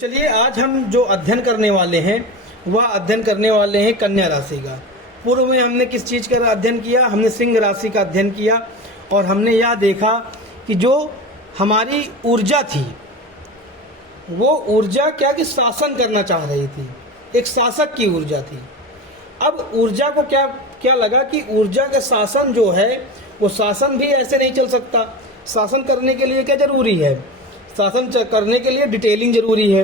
चलिए आज हम जो अध्ययन करने वाले हैं वह अध्ययन करने वाले हैं कन्या राशि का। पूर्व में हमने किस चीज़ का अध्ययन किया? हमने सिंह राशि का अध्ययन किया और हमने यह देखा कि जो हमारी ऊर्जा थी वो ऊर्जा क्या कि शासन करना चाह रही थी, एक शासक की ऊर्जा थी। अब ऊर्जा को क्या क्या लगा कि ऊर्जा का शासन जो है वो शासन भी ऐसे नहीं चल सकता। शासन करने के लिए क्या जरूरी है? शासन करने के लिए डिटेलिंग जरूरी है।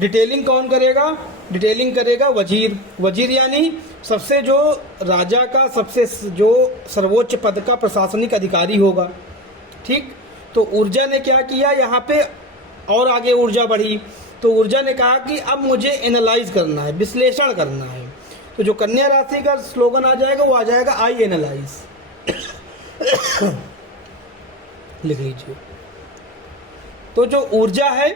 डिटेलिंग कौन करेगा? डिटेलिंग करेगा वजीर। वजीर यानी सबसे जो राजा का सबसे जो सर्वोच्च पद का प्रशासनिक अधिकारी होगा। ठीक, तो ऊर्जा ने क्या किया यहाँ पे और आगे ऊर्जा बढ़ी तो ऊर्जा ने कहा कि अब मुझे एनालाइज करना है, विश्लेषण करना है। तो जो कन्या राशि का स्लोगन आ जाएगा वो आ जाएगा आई एनालाइज। लिख लीजिए। तो जो ऊर्जा है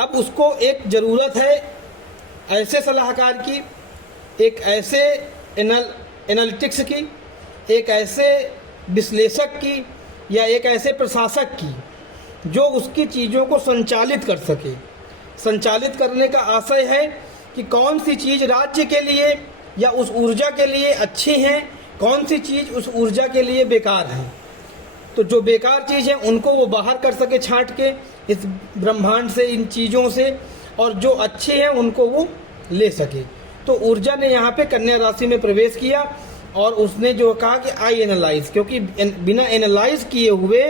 अब उसको एक ज़रूरत है ऐसे सलाहकार की, एक ऐसे एनालिटिक्स की, एक ऐसे विश्लेषक की या एक ऐसे प्रशासक की जो उसकी चीज़ों को संचालित कर सके। संचालित करने का आशय है कि कौन सी चीज़ राज्य के लिए या उस ऊर्जा के लिए अच्छी है, कौन सी चीज़ उस ऊर्जा के लिए बेकार है। तो जो बेकार चीज़ है उनको वो बाहर कर सके छांट के इस ब्रह्मांड से, इन चीज़ों से, और जो अच्छे हैं उनको वो ले सके। तो ऊर्जा ने यहाँ पे कन्या राशि में प्रवेश किया और उसने जो कहा कि आई एनालाइज, क्योंकि बिना एनालाइज किए हुए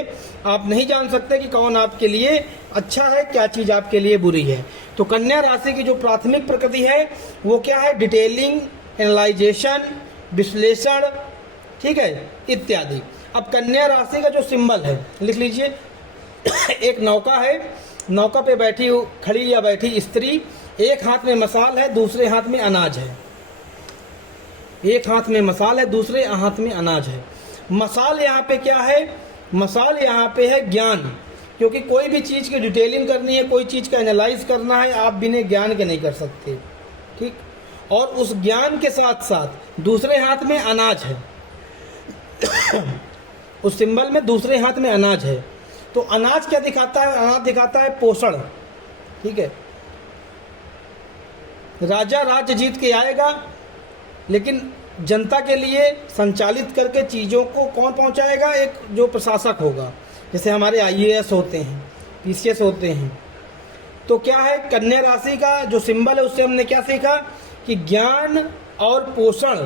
आप नहीं जान सकते कि कौन आपके लिए अच्छा है, क्या चीज़ आपके लिए बुरी है। तो कन्या राशि की जो प्राथमिक प्रकृति है वो क्या है? डिटेलिंग, एनालाइजेशन, विश्लेषण, ठीक है, इत्यादि। अब कन्या राशि का जो सिंबल है लिख लीजिए। एक नौका है, नौका पे बैठी खड़ी या बैठी स्त्री, एक हाथ में मसाल है, दूसरे हाथ में अनाज है। एक हाथ में मसाल है, दूसरे हाथ में अनाज है। मसाल यहाँ पे क्या है? मसाल यहाँ पे है ज्ञान, क्योंकि कोई भी चीज़ की डिटेलिंग करनी है, कोई चीज़ का एनालाइज करना है, आप बिना ज्ञान के नहीं कर सकते। ठीक, और उस ज्ञान के साथ साथ दूसरे हाथ में अनाज है। उस सिंबल में दूसरे हाथ में अनाज है। तो अनाज क्या दिखाता है? अनाज दिखाता है पोषण। ठीक है, राजा राज्य जीत के आएगा लेकिन जनता के लिए संचालित करके चीज़ों को कौन पहुंचाएगा? एक जो प्रशासक होगा, जैसे हमारे आईएएस होते हैं, पीसीएस होते हैं। तो क्या है कन्या राशि का जो सिंबल है उससे हमने क्या सीखा कि ज्ञान और पोषण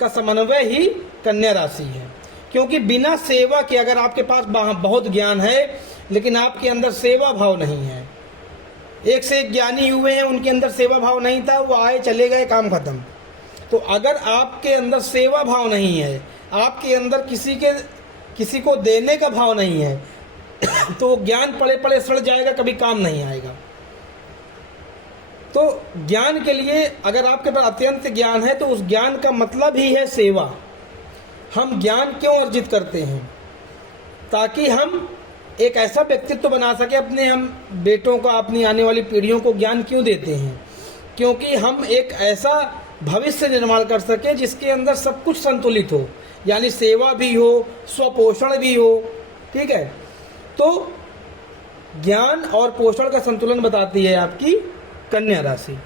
का समन्वय ही कन्या राशि है। क्योंकि बिना सेवा के, अगर आपके पास बहुत ज्ञान है लेकिन आपके अंदर सेवा भाव नहीं है, एक से एक ज्ञानी हुए हैं उनके अंदर सेवा भाव नहीं था, वो आए चले गए, काम खत्म। तो अगर आपके अंदर सेवा भाव नहीं है, आपके अंदर किसी को देने का भाव नहीं है तो ज्ञान पड़े पड़े सड़ जाएगा, कभी काम नहीं आएगा। तो ज्ञान के लिए अगर आपके पास अत्यंत ज्ञान है तो उस ज्ञान का मतलब ही है सेवा। हम ज्ञान क्यों अर्जित करते हैं? ताकि हम एक ऐसा व्यक्तित्व बना सके अपने, हम बेटों को, अपनी आने वाली पीढ़ियों को ज्ञान क्यों देते हैं? क्योंकि हम एक ऐसा भविष्य निर्माण कर सके जिसके अंदर सब कुछ संतुलित हो, यानी सेवा भी हो, स्वपोषण भी हो। ठीक है, तो ज्ञान और पोषण का संतुलन बताती है आपकी कन्या राशि।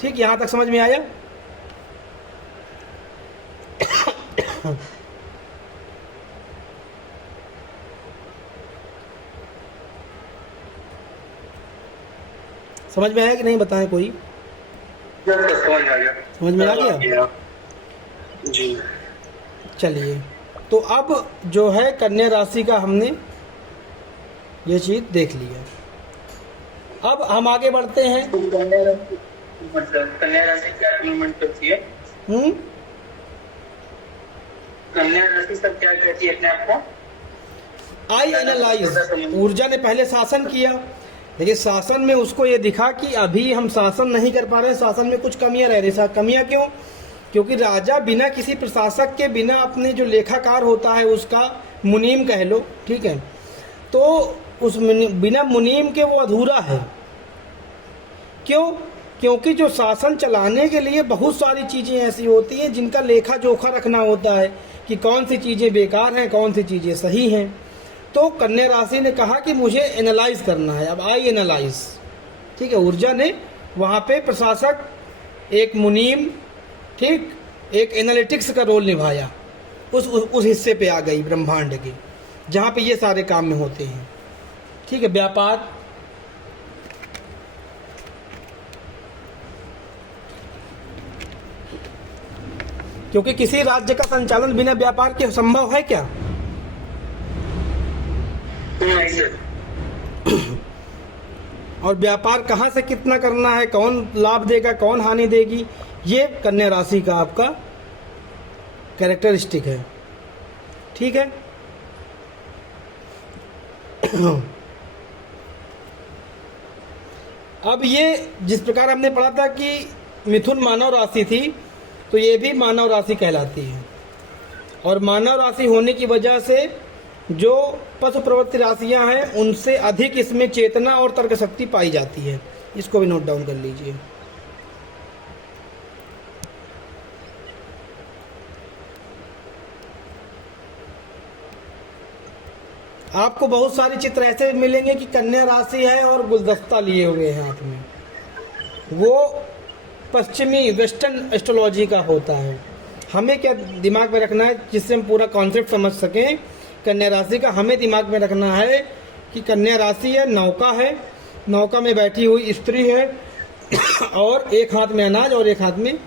ठीक, यहाँ तक समझ में आया? समझ में आया कि नहीं? बताएं कोई। समझ आ गया। समझ में आ गया जी। चलिए, तो अब जो है कन्या राशि का हमने ये चीज देख लिया। अब हम आगे बढ़ते हैं। मतलब कन्या राशि क्या मूवमेंट करती है? कन्या राशि सब क्या कहती है अपने आप को? I analyse. ऊर्जा ने पहले शासन किया, लेकिन शासन में उसको ये दिखा कि अभी हम शासन नहीं कर पा रहे, शासन में कुछ कमियां रह रही। कमियां क्यों? क्योंकि राजा बिना किसी प्रशासक के, बिना अपने जो लेखाकार होता है उसका, मुनीम कह लो, ठीक है, तो उस बिना मुनीम के वो अधूरा है। क्यों? क्योंकि जो शासन चलाने के लिए बहुत सारी चीज़ें ऐसी होती हैं जिनका लेखा जोखा रखना होता है कि कौन सी चीज़ें बेकार हैं, कौन सी चीज़ें सही हैं। तो कन्या राशि ने कहा कि मुझे एनालाइज करना है। अब आई एनालाइज, ठीक है, ऊर्जा ने वहाँ पे प्रशासक, एक मुनीम, ठीक, एक एनालिटिक्स का रोल निभाया, उस हिस्से पे आ गई ब्रह्मांड के, जहाँ पे ये सारे काम में होते हैं। ठीक है, व्यापार, क्योंकि किसी राज्य का संचालन बिना व्यापार के संभव है क्या? नहीं सर। और व्यापार कहाँ से कितना करना है, कौन लाभ देगा, कौन हानि देगी, ये कन्या राशि का आपका कैरेक्टरिस्टिक है। ठीक है, अब ये जिस प्रकार हमने पढ़ा था कि मिथुन मानव राशि थी, तो ये भी मानव राशि कहलाती है। और मानव राशि होने की वजह से जो पशु प्रवृत्ति राशियां हैं उनसे अधिक इसमें चेतना और तर्क शक्ति पाई जाती है। इसको भी नोट डाउन कर लीजिए। आपको बहुत सारे चित्र ऐसे मिलेंगे कि कन्या राशि है और गुलदस्ता लिए हुए हैं हाथ में, वो पश्चिमी वेस्टर्न एस्ट्रोलॉजी का होता है। हमें क्या दिमाग में रखना है, जिससे हम पूरा कॉन्सेप्ट समझ सकें कन्या राशि का, हमें दिमाग में रखना है कि कन्या राशि है, नौका है, नौका में बैठी हुई स्त्री है और एक हाथ में अनाज और एक हाथ में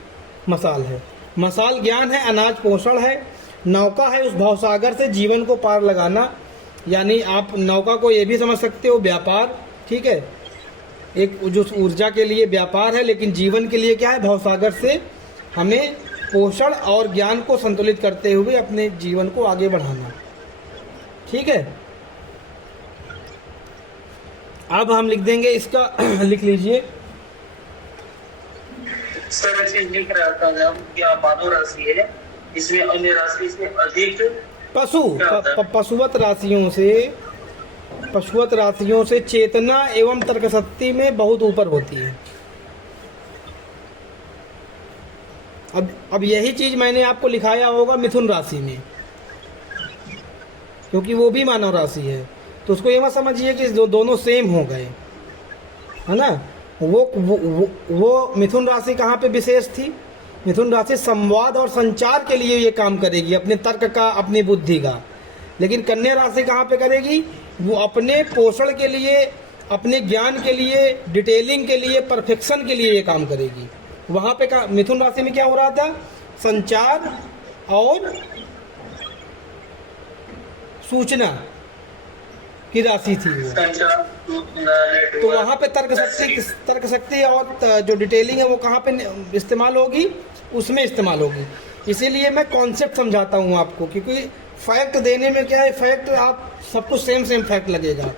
मसाल है। मसाल ज्ञान है, अनाज पोषण है, नौका है उस भवसागर से जीवन को पार लगाना, यानी आप नौका को ये भी समझ सकते हो व्यापार। ठीक है, एक जो ऊर्जा के लिए व्यापार है, लेकिन जीवन के लिए क्या है, भवसागर से हमें पोषण और ज्ञान को संतुलित करते हुए अपने जीवन को आगे बढ़ाना। ठीक है, अब हम लिख देंगे इसका लिख लीजिए सर। ऐसे लिख रहा था मैं क्या मानव राशि है, इसमें अन्य राशि से अधिक पशुवत राशियों से चेतना एवं तर्क शक्ति में बहुत ऊपर होती है। अब यही चीज मैंने आपको लिखाया होगा मिथुन राशि में, क्योंकि वो भी मानव राशि है, तो उसको ये मत समझिए कि दोनों सेम हो गए, है ना। वो मिथुन राशि कहाँ पे विशेष थी? मिथुन राशि संवाद और संचार के लिए ये काम करेगी, अपने तर्क का, अपनी बुद्धि का। लेकिन कन्या राशि कहाँ पे करेगी? वो अपने पोषण के लिए, अपने ज्ञान के लिए, डिटेलिंग के लिए, परफेक्शन के लिए ये काम करेगी। वहाँ पे मिथुन राशि में क्या हो रहा था? संचार और सूचना की राशि थी वो। तो वहाँ पे तर्क शक्ति और जो डिटेलिंग है वो कहाँ पे इस्तेमाल होगी? उसमें इस्तेमाल होगी। इसीलिए मैं कॉन्सेप्ट समझाता हूँ आपको, क्योंकि फैक्ट देने में क्या है, फैक्ट आप सबको सेम फैक्ट लगेगा,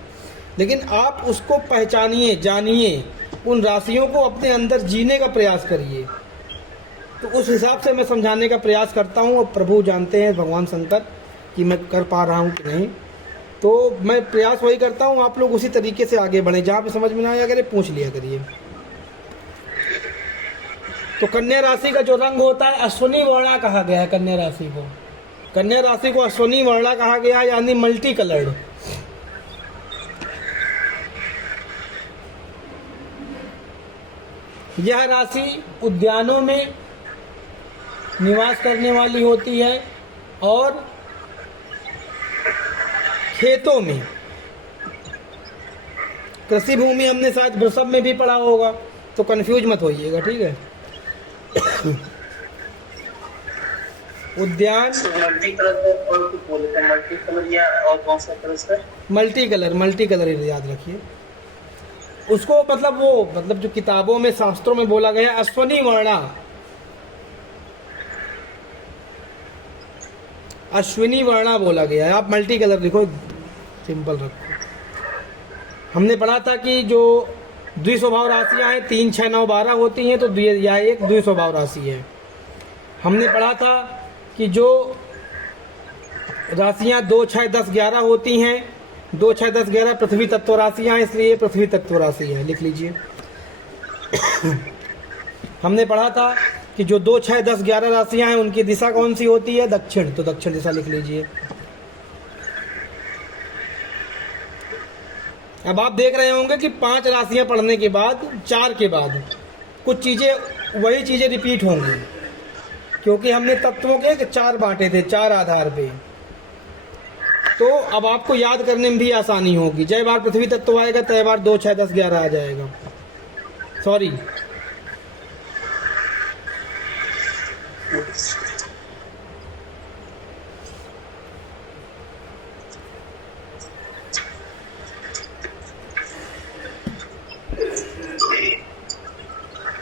लेकिन आप उसको पहचानिए, जानिए, उन राशियों को अपने अंदर जीने का प्रयास करिए। तो उस हिसाब से मैं समझाने का प्रयास करता हूँ। और प्रभु जानते हैं, भगवान शंकर, कि मैं कर पा रहा हूँ कि नहीं। तो मैं प्रयास वही करता हूँ, आप लोग उसी तरीके से आगे बढ़ें। जहाँ पे समझ में ना आया करिए, पूछ लिया करिए। तो कन्या राशि का जो रंग होता है, अश्विनी वर्णा कहा गया है कन्या राशि को। कन्या राशि को अश्विनी वर्णा कहा गया, यानी मल्टी कलर्ड। यह राशि उद्यानों में निवास करने वाली होती है और खेतों में, कृषि भूमि हमने शायद वृषभ में भी पढ़ा होगा, तो कंफ्यूज मत होइएगा, ठीक है। उद्यान मल्टी कलर या और कौन सा कलर सर? मल्टी कलर याद रखिए उसको। मतलब जो किताबों में, शास्त्रों में बोला गया, अश्विनी वर्णा, अश्विनी वर्णा बोला गया है। आप मल्टी कलर लिखो, सिंपल रखो। हमने पढ़ा था कि जो द्विस्वभाव राशियां हैं 3, 6, 9, 12 होती हैं, तो यह एक द्विस्वभाव राशि है। हमने पढ़ा था कि जो राशियां 2, 6, 10, 11 होती हैं, 2, 6, 10, 11 पृथ्वी तत्व राशियां हैं, इसलिए पृथ्वी तत्व राशि है, लिख लीजिए। हमने पढ़ा था कि जो 2, 6, 10, 11 राशियां हैं उनकी दिशा कौन सी होती है? दक्षिण, तो दक्षिण दिशा लिख लीजिए। अब आप देख रहे होंगे कि 5 राशियां पढ़ने के बाद, 4 के बाद कुछ चीज़ें, वही चीज़ें रिपीट होंगी, क्योंकि हमने तत्वों के 4 बांटे थे, 4 आधार पे। तो अब आपको याद करने में भी आसानी होगी। जय बार पृथ्वी तत्व आएगा, तय बार 2, 6, 10, 11 आ जाएगा। सॉरी,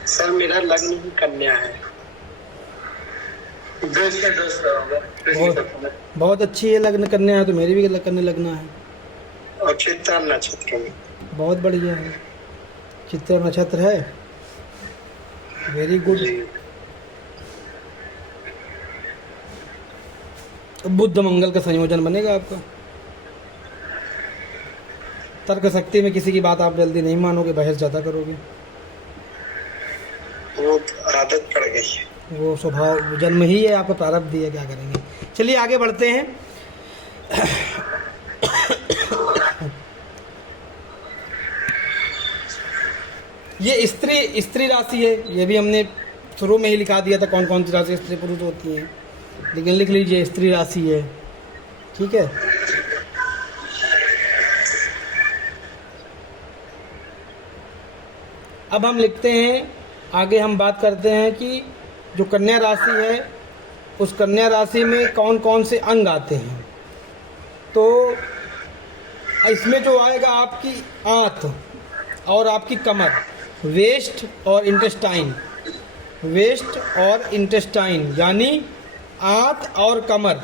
सर मेरा लग्न ही कन्या है। बहुत अच्छी है। लग्न कन्या है तो मेरी भी कन्या लगना है। और चित्रा नक्षत्र में। बहुत बढ़िया है, चित्रा नक्षत्र है, वेरी गुड। बुध मंगल का संयोजन बनेगा आपका। तर्क शक्ति में किसी की बात आप जल्दी नहीं मानोगे, बहस ज़्यादा करोगे। वो आदत पड़ गई है, वो स्वभाव जन्म ही है, आपको प्रारब्ध दिया, क्या करेंगे। चलिए आगे बढ़ते हैं। ये स्त्री राशि है, ये भी हमने शुरू में ही लिखा दिया था कौन कौन सी राशि स्त्री पुरुष होती हैं, लेकिन लिख लीजिए स्त्री राशि है, ठीक है। अब हम लिखते हैं, आगे हम बात करते हैं कि जो कन्या राशि है, उस कन्या राशि में कौन कौन से अंग आते हैं। तो इसमें जो आएगा आपकी आंत और आपकी कमर, वेस्ट और इंटेस्टाइन, वेस्ट और इंटेस्टाइन, यानी आंत और कमर,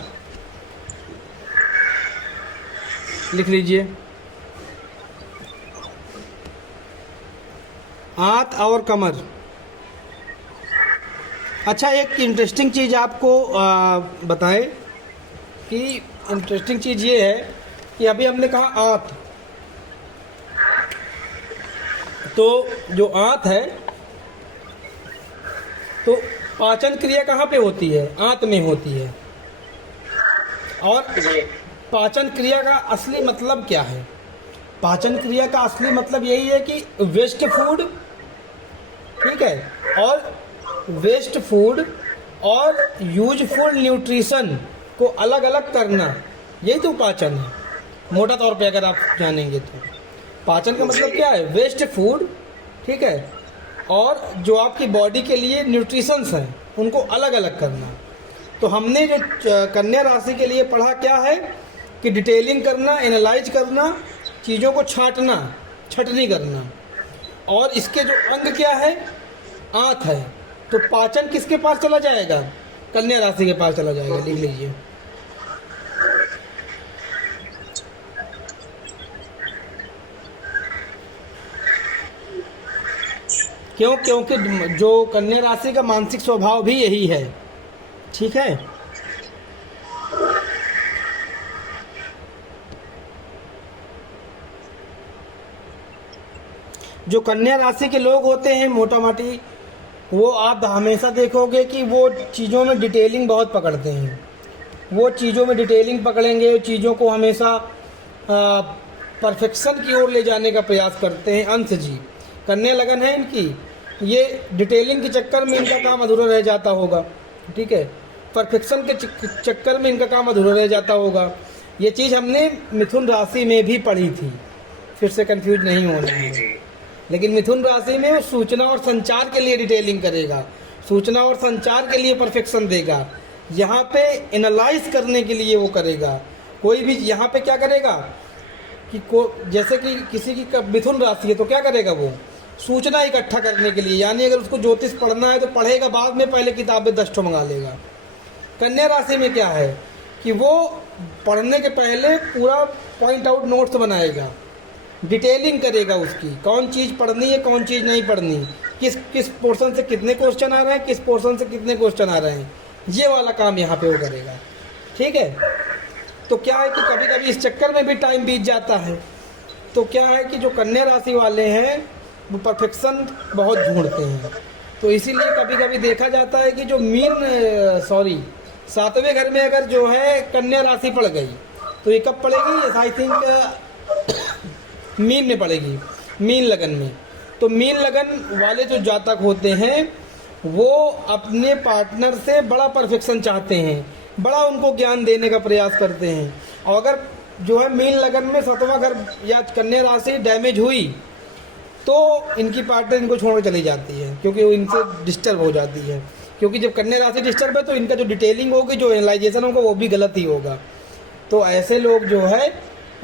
लिख लीजिए, आंत और कमर। अच्छा, एक इंटरेस्टिंग चीज़ आपको बताएं कि इंटरेस्टिंग चीज़ ये है कि अभी हमने कहा आंत, तो जो आंत है, तो पाचन क्रिया कहाँ पे होती है? आंत में होती है। और पाचन क्रिया का असली मतलब क्या है? पाचन क्रिया का असली मतलब यही है कि वेस्ट फूड, ठीक है, और वेस्ट फूड और यूजफुल न्यूट्रिशन को अलग अलग करना, यही तो पाचन है मोटा तौर पे अगर आप जानेंगे तो। पाचन का मतलब क्या है? वेस्ट फूड, ठीक है, और जो आपकी बॉडी के लिए न्यूट्रिशंस हैं उनको अलग अलग करना। तो हमने जो कन्या राशि के लिए पढ़ा क्या है कि डिटेलिंग करना, एनालाइज करना, चीज़ों को छांटना, छटनी करना। और इसके जो अंग क्या है? आंत है। तो पाचन किसके पास चला जाएगा? कन्या राशि के पास चला जाएगा, लिख लीजिए। क्यों? क्योंकि जो कन्या राशि का मानसिक स्वभाव भी यही है, ठीक है। जो कन्या राशि के लोग होते हैं मोटा मोटी, वो आप हमेशा देखोगे कि वो चीज़ों में डिटेलिंग बहुत पकड़ते हैं। वो चीज़ों में डिटेलिंग पकड़ेंगे, चीज़ों को हमेशा परफेक्शन की ओर ले जाने का प्रयास करते हैं। अंश जी, कन्या लगन है इनकी, ये डिटेलिंग के चक्कर में इनका काम अधूरा रह जाता होगा, ठीक है, परफेक्शन के चक्कर में इनका काम अधूरा रह जाता होगा। ये चीज़ हमने मिथुन राशि में भी पढ़ी थी, फिर से कंफ्यूज नहीं होना है। लेकिन मिथुन राशि में वो सूचना और संचार के लिए डिटेलिंग करेगा, सूचना और संचार के लिए परफेक्शन देगा। यहाँ पे एनालाइज करने के लिए वो करेगा। कोई भी यहाँ पे क्या करेगा कि जैसे कि किसी की मिथुन राशि है तो क्या करेगा? वो सूचना इकट्ठा करने के लिए, यानी अगर उसको ज्योतिष पढ़ना है तो पढ़ेगा बाद में, पहले किताबें 10 ठो मंगा लेगा। कन्या राशि में क्या है कि वो पढ़ने के पहले पूरा पॉइंट आउट नोट्स बनाएगा, डिटेलिंग करेगा उसकी, कौन चीज़ पढ़नी है, कौन चीज़ नहीं पढ़नी, किस पोर्शन से कितने क्वेश्चन आ रहे हैं, किस पोर्शन से कितने क्वेश्चन आ रहे हैं, ये वाला काम यहाँ पे वो करेगा, ठीक है। तो क्या है कि कभी कभी इस चक्कर में भी टाइम बीत जाता है। तो क्या है कि जो कन्या राशि वाले हैं वो परफेक्शन बहुत ढूंढते हैं। तो इसीलिए कभी कभी देखा जाता है कि जो सातवें घर में अगर जो है कन्या राशि पड़ गई तो ये कब पड़ेगी? आई थिंक मीन में पड़ेगी, मीन लगन में। तो मीन लगन वाले जो जातक होते हैं वो अपने पार्टनर से बड़ा परफेक्शन चाहते हैं, बड़ा उनको ज्ञान देने का प्रयास करते हैं। और अगर जो है मीन लगन में 7वां घर या कन्या राशि डैमेज हुई तो इनकी पार्टनर इनको छोड़ कर चली जाती है, क्योंकि वो इनसे डिस्टर्ब हो जाती है। क्योंकि जब कन्या राशि डिस्टर्ब है तो इनका जो डिटेलिंग होगी, जो एनालाइजेशन होगा वो भी गलत ही होगा। तो ऐसे लोग जो है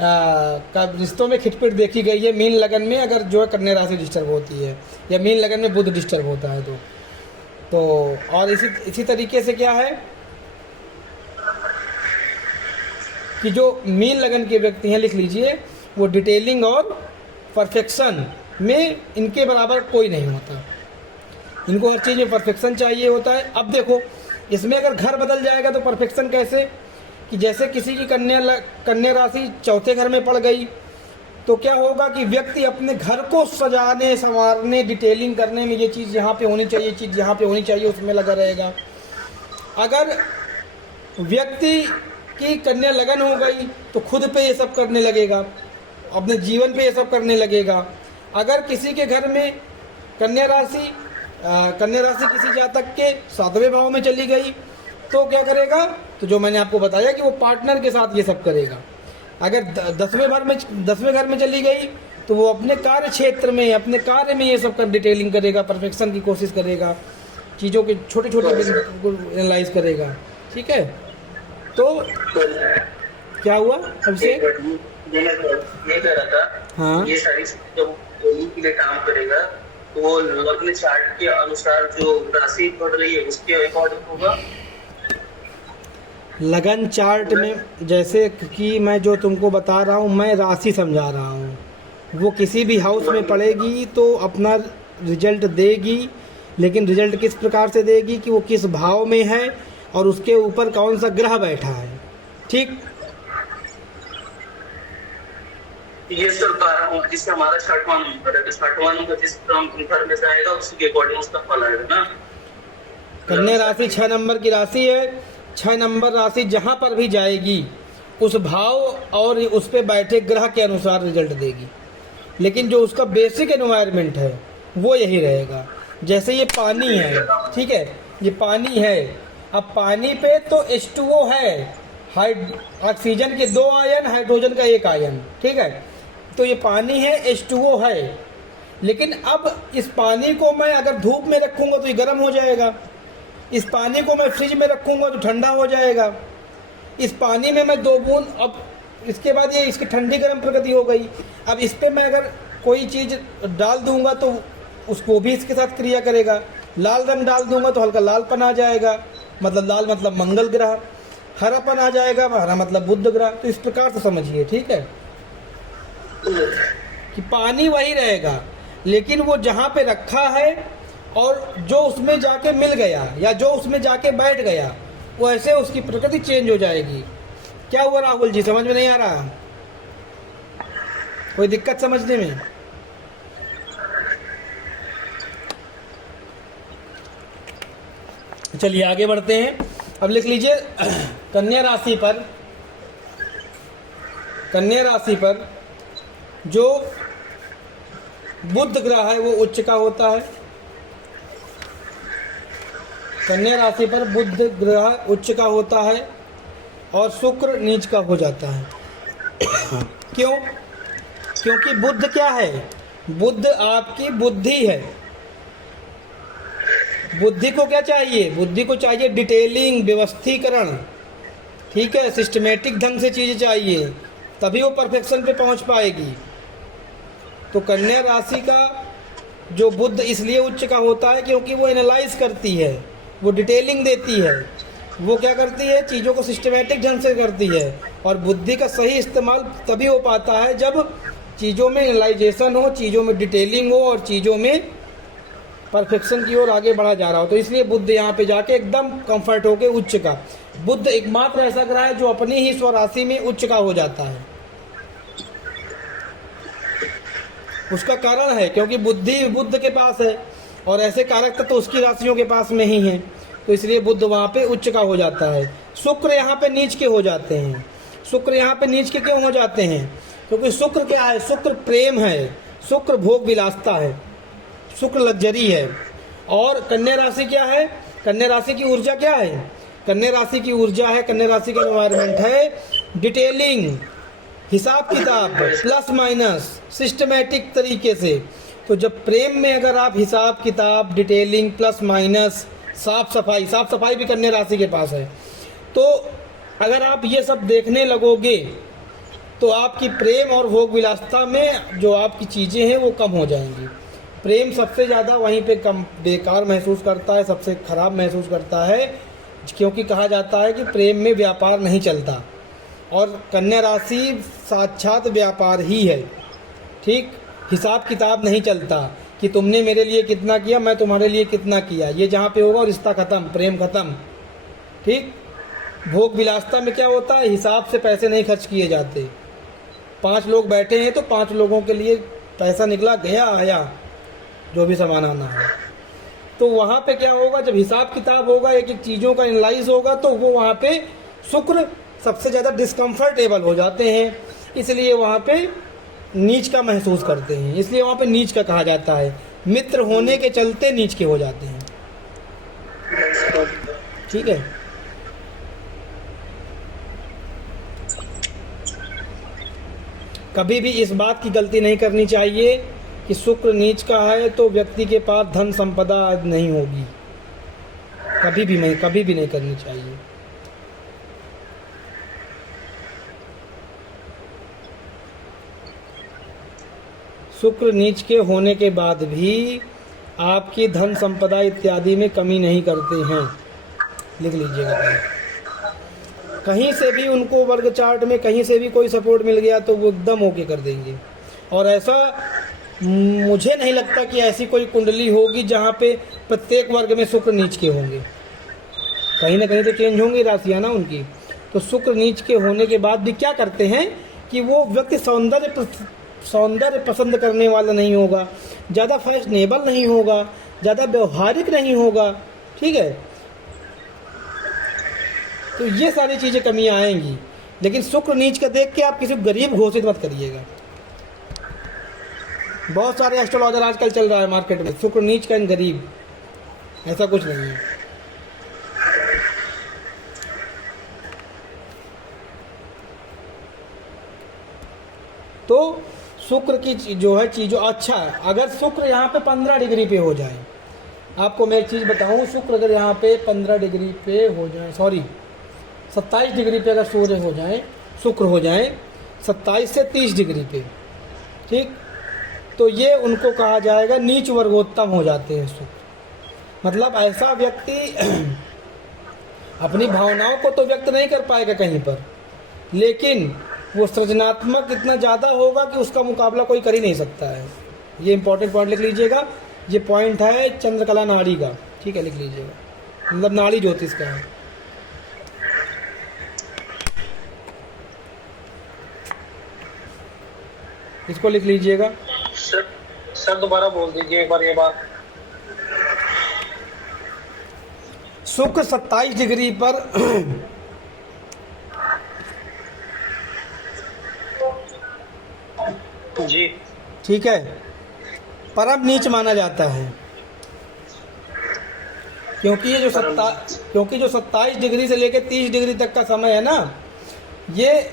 का रिश्तों में खिटपिट देखी गई है मीन लगन में, अगर जो है कन्या राशि डिस्टर्ब होती है या मीन लगन में बुध डिस्टर्ब होता है तो और इसी तरीके से क्या है कि जो मीन लगन के व्यक्ति हैं, लिख लीजिए, वो डिटेलिंग और परफेक्शन में इनके बराबर कोई नहीं होता। इनको हर चीज़ में परफेक्शन चाहिए होता है। अब देखो इसमें अगर घर बदल जाएगा तो परफेक्शन कैसे, कि जैसे किसी की कन्या राशि चौथे घर में पड़ गई तो क्या होगा कि व्यक्ति अपने घर को सजाने संवारने डिटेलिंग करने में, ये चीज़ यहाँ पे होनी चाहिए, चीज़ यहाँ पे होनी चाहिए, उसमें लगा रहेगा। अगर व्यक्ति की कन्या लगन हो गई तो खुद पे ये सब करने लगेगा, अपने जीवन पे ये सब करने लगेगा। अगर किसी के घर में कन्या राशि किसी जातक के 7वें भाव में चली गई तो क्या करेगा, तो जो मैंने आपको बताया कि वो पार्टनर के साथ ये सब करेगा। अगर 10वें घर में चली गई तो वो अपने कार्य क्षेत्र में, अपने कार्य में ये सब कर डिटेलिंग करेगा, परफेक्शन की कोशिश करेगा, चीज़ों के छोटे छोटे को एनालाइज करेगा। ठीक है, तो क्या हुआ अब से ये कह रहा था, हाँ, ये सारी जब के लिए काम करेगा तो वो लग्न चार्ट के अनुसार जो राशि पड़ रही है उसके अकॉर्डिंग होगा। लगन चार्ट में जैसे कि मैं जो तुमको बता रहा हूँ, मैं राशि समझा रहा हूँ, वो किसी भी हाउस में पड़ेगी तो अपना रिजल्ट देगी। लेकिन रिजल्ट किस प्रकार से देगी कि वो किस भाव में है और उसके ऊपर कौन सा ग्रह बैठा है। ठीक, ये सब जिससे हमारा 6वां नंबर है, तो 6वां नंबर जिस घर में से आएगा उसके अकॉर्डिंग उसका फल आएगा ना। कन्या राशि 6 नंबर की राशि है। 6 नंबर राशि जहाँ पर भी जाएगी उस भाव और उस पे बैठे ग्रह के अनुसार रिजल्ट देगी। लेकिन जो उसका बेसिक एनवायरनमेंट है वो यही रहेगा। जैसे ये पानी है, ठीक है, ये पानी है। अब पानी पे तो H2O है, ऑक्सीजन के 2 आयन, हाइड्रोजन का 1 आयन, ठीक है। तो ये पानी है, H2O है। लेकिन अब इस पानी को मैं अगर धूप में रखूँगा तो ये गर्म हो जाएगा, इस पानी को मैं फ्रिज में रखूँगा तो ठंडा हो जाएगा। इस पानी में मैं 2 बूंद, अब इसके बाद ये इसकी ठंडी गर्म प्रकृति हो गई। अब इस पर मैं अगर कोई चीज़ डाल दूंगा तो उसको भी इसके साथ क्रिया करेगा। लाल रंग डाल दूंगा तो हल्का लालपन आ जाएगा, मतलब लाल मतलब मंगल ग्रह, हरापन आ जाएगा, हरा मतलब बुध ग्रह। तो इस प्रकार से समझिए, ठीक है, कि पानी वही रहेगा, लेकिन वो जहाँ पे रखा है और जो उसमें जाके मिल गया या जो उसमें जाके बैठ गया वो ऐसे उसकी प्रकृति चेंज हो जाएगी। क्या हुआ राहुल जी, समझ में नहीं आ रहा? कोई दिक्कत समझने में? चलिए आगे बढ़ते हैं। अब लिख लीजिए कन्या राशि पर जो बुध ग्रह है वो उच्च का होता है। कन्या राशि पर बुध ग्रह उच्च का होता है और शुक्र नीच का हो जाता है। क्यों? क्योंकि बुध क्या है? बुध आपकी बुद्धि है। बुद्धि को क्या चाहिए? बुद्धि को चाहिए डिटेलिंग, व्यवस्थीकरण, ठीक है, सिस्टमेटिक ढंग से चीज़ें चाहिए, तभी वो परफेक्शन पे पहुंच पाएगी। तो कन्या राशि का जो बुध इसलिए उच्च का होता है क्योंकि वो एनालाइज करती है, वो डिटेलिंग देती है, वो क्या करती है, चीज़ों को सिस्टमेटिक ढंग से करती है। और बुद्धि का सही इस्तेमाल तभी हो पाता है जब चीज़ों में एनालाइजेशन हो, चीज़ों में डिटेलिंग हो और चीज़ों में परफेक्शन की ओर आगे बढ़ा जा रहा हो। तो इसलिए बुध यहाँ पे जाके एकदम कंफर्ट होके उच्च का, बुध एकमात्र ऐसा ग्रह है जो अपनी ही स्वराशि में उच्च का हो जाता है। उसका कारण है क्योंकि बुद्धि बुध के पास है और ऐसे कारक तो उसकी राशियों के पास में ही है, तो इसलिए बुध वहाँ पे उच्च का हो जाता है। शुक्र यहाँ पे नीच के हो जाते हैं। शुक्र यहाँ पे नीच के क्यों हो जाते हैं? क्योंकि शुक्र क्या है, शुक्र प्रेम है, शुक्र भोग विलासता है, शुक्र लग्जरी है। और कन्या राशि क्या है, कन्या राशि की ऊर्जा क्या है, कन्या राशि की ऊर्जा है, कन्या राशि का एनवायरमेंट है डिटेलिंग, हिसाब किताब, प्लस माइनस, सिस्टमेटिक तरीके से। तो जब प्रेम में अगर आप हिसाब किताब, डिटेलिंग, प्लस माइनस, साफ सफाई भी कन्या राशि के पास है, तो अगर आप ये सब देखने लगोगे तो आपकी प्रेम और भोग विलासता में जो आपकी चीज़ें हैं वो कम हो जाएंगी। प्रेम सबसे ज़्यादा वहीं पे कम बेकार महसूस करता है, सबसे खराब महसूस करता है, क्योंकि कहा जाता है कि प्रेम में व्यापार नहीं चलता, और कन्या राशि साक्षात व्यापार ही है। ठीक, हिसाब किताब नहीं चलता कि तुमने मेरे लिए कितना किया, मैं तुम्हारे लिए कितना किया, ये जहाँ पे होगा रिश्ता खत्म, प्रेम खत्म। ठीक, भोग विलासता में क्या होता है, हिसाब से पैसे नहीं खर्च किए जाते। 5 लोग बैठे हैं तो 5 लोगों के लिए पैसा निकला, गया आया, जो भी सामान आना है। तो वहाँ पे क्या होगा, जब हिसाब किताब होगा, एक एक चीज़ों का एनालाइज होगा, तो वो वहाँ पे शुक्र सबसे ज़्यादा डिस्कम्फर्टेबल हो जाते हैं, इसलिए वहाँ पे नीच का महसूस करते हैं, इसलिए वहाँ पे नीच का कहा जाता है। मित्र होने के चलते नीच के हो जाते हैं। ठीक है, कभी भी इस बात की गलती नहीं करनी चाहिए कि शुक्र नीच का है तो व्यक्ति के पास धन संपदा नहीं होगी, कभी भी नहीं करनी चाहिए। शुक्र नीच के होने के बाद भी आपकी धन संपदा इत्यादि में कमी नहीं करते हैं, लिख लीजिएगा। कहीं से भी उनको वर्ग चार्ट में कहीं से भी कोई सपोर्ट मिल गया तो वो एकदम ओके कर देंगे। और ऐसा मुझे नहीं लगता कि ऐसी कोई कुंडली होगी जहाँ पे प्रत्येक वर्ग में शुक्र नीच के होंगे, कहीं ना कहीं तो चेंज होंगी राशियाँ ना उनकी। तो शुक्र नीच के होने के बाद भी क्या करते हैं कि वो व्यक्ति सौंदर्य पसंद करने वाला नहीं होगा, ज़्यादा फैशनेबल नहीं होगा, ज़्यादा व्यवहारिक नहीं होगा। ठीक है, तो ये सारी चीज़ें कमियां आएंगी। लेकिन शुक्र नीच का देख के आप किसी गरीब घोषित मत करिएगा। बहुत सारे एस्ट्रोलॉजर आजकल चल रहा है मार्केट में, शुक्र नीच का गरीब, ऐसा कुछ नहीं है। तो शुक्र की जो है चीज़ों अच्छा है। अगर शुक्र यहाँ पे 15 डिग्री पे हो जाए, आपको मैं एक चीज़ बताऊँ, शुक्र अगर यहाँ पे 15 डिग्री पे हो जाए, 27 डिग्री पे अगर सूर्य हो जाए, शुक्र हो जाए 27 से 30 डिग्री पे, ठीक, तो ये उनको कहा जाएगा नीच वर्गोत्तम हो जाते हैं शुक्र। मतलब ऐसा व्यक्ति अपनी भावनाओं को तो व्यक्त नहीं कर पाएगा कहीं पर, लेकिन वो सृजनात्मक इतना ज़्यादा होगा कि उसका मुकाबला कोई कर ही नहीं सकता है। ये इंपॉर्टेंट पॉइंट लिख लीजिएगा, ये पॉइंट है चंद्रकला नाड़ी का। ठीक है, लिख लीजिएगा, मतलब नाड़ी ज्योतिष का है। इसको लिख लीजिएगा। सर दोबारा बोल दीजिए एक बार ये बात। शुक्र 27 डिग्री पर जी, ठीक है, परम नीच माना जाता है, क्योंकि ये जो 27 डिग्री से लेकर 30 डिग्री तक का समय है ना, ये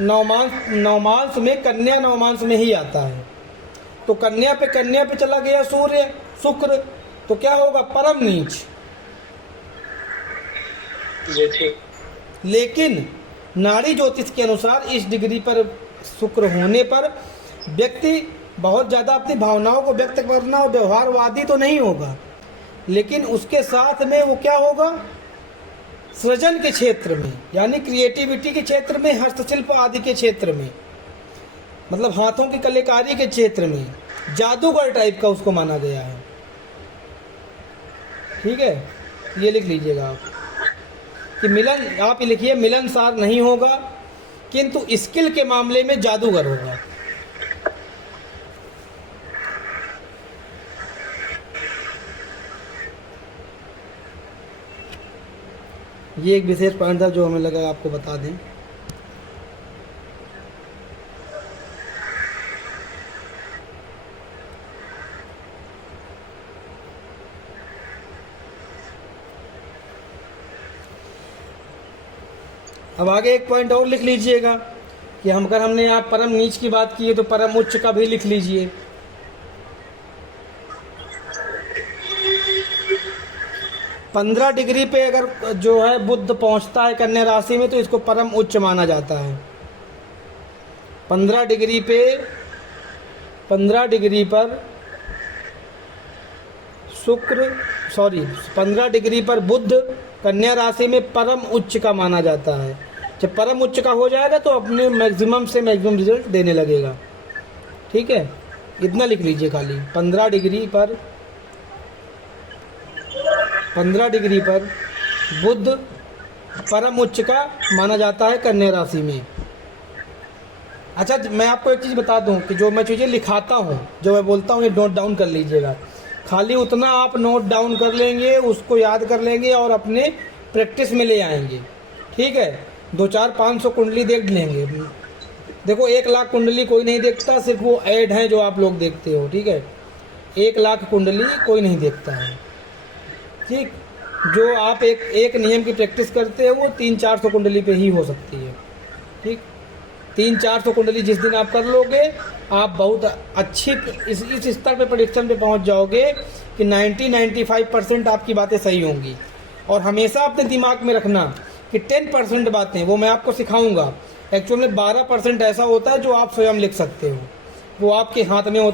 नवमांश में, कन्या नवमांश में ही आता है। तो कन्या पे चला गया सूर्य शुक्र, तो क्या होगा, परम नीच। जी ठीक। लेकिन नाड़ी ज्योतिष के अनुसार इस डिग्री पर शुक्र होने पर व्यक्ति बहुत ज़्यादा अपनी भावनाओं को व्यक्त करना और व्यवहारवादी तो नहीं होगा, लेकिन उसके साथ में वो क्या होगा, सृजन के क्षेत्र में, यानी क्रिएटिविटी के क्षेत्र में, हस्तशिल्प आदि के क्षेत्र में, मतलब हाथों की कलाकारी के क्षेत्र में जादूगर टाइप का उसको माना गया है। ठीक है, ये लिख लीजिएगा आप कि मिलन, आप लिखिए मिलनसार नहीं होगा, किंतु स्किल के मामले में जादूगर होगा। ये एक विशेष पॉइंट था जो हमें लगा आपको बता दें। अब आगे एक पॉइंट और लिख लीजिएगा कि अगर हमने यहाँ परम नीच की बात की है तो परम उच्च का भी लिख लीजिए। पंद्रह डिग्री पे अगर जो है बुध पहुंचता है कन्या राशि में तो इसको परम उच्च माना जाता है। 15 डिग्री पर 15 डिग्री पर बुध कन्या राशि में परम उच्च का माना जाता है। जब परम उच्च का हो जाएगा तो अपने मैक्सिमम से मैक्सिमम रिजल्ट देने लगेगा। ठीक है, इतना लिख लीजिए खाली। 15 डिग्री पर बुध परम उच्च का माना जाता है कन्या राशि में। अच्छा, मैं आपको एक चीज़ बता दूं कि जो मैं चीज़ें लिखाता हूं, जो मैं बोलता हूं, ये नोट डाउन कर लीजिएगा। खाली उतना आप नोट डाउन कर लेंगे, उसको याद कर लेंगे और अपने प्रैक्टिस में ले आएंगे। ठीक है, 2-4-500 कुंडली देख लेंगे। देखो 1 लाख कुंडली कोई नहीं देखता, सिर्फ वो ऐड है जो आप लोग देखते हो। ठीक है, 1 लाख कुंडली कोई नहीं देखता है। ठीक, जो आप एक नियम की प्रैक्टिस करते हो वो 300-400 कुंडली पे ही हो सकती है। ठीक, 300-400 कुंडली जिस दिन आप कर लोगे, आप बहुत अच्छी इस स्तर पे प्रेडिक्शन पे पहुंच जाओगे कि 90-95% आपकी बातें सही होंगी। और हमेशा अपने दिमाग में रखना कि 10% बातें वो मैं आपको सिखाऊंगा, एक्चुअल में 12% ऐसा होता है जो आप स्वयं लिख सकते हो, वो आपके हाथ में होता है।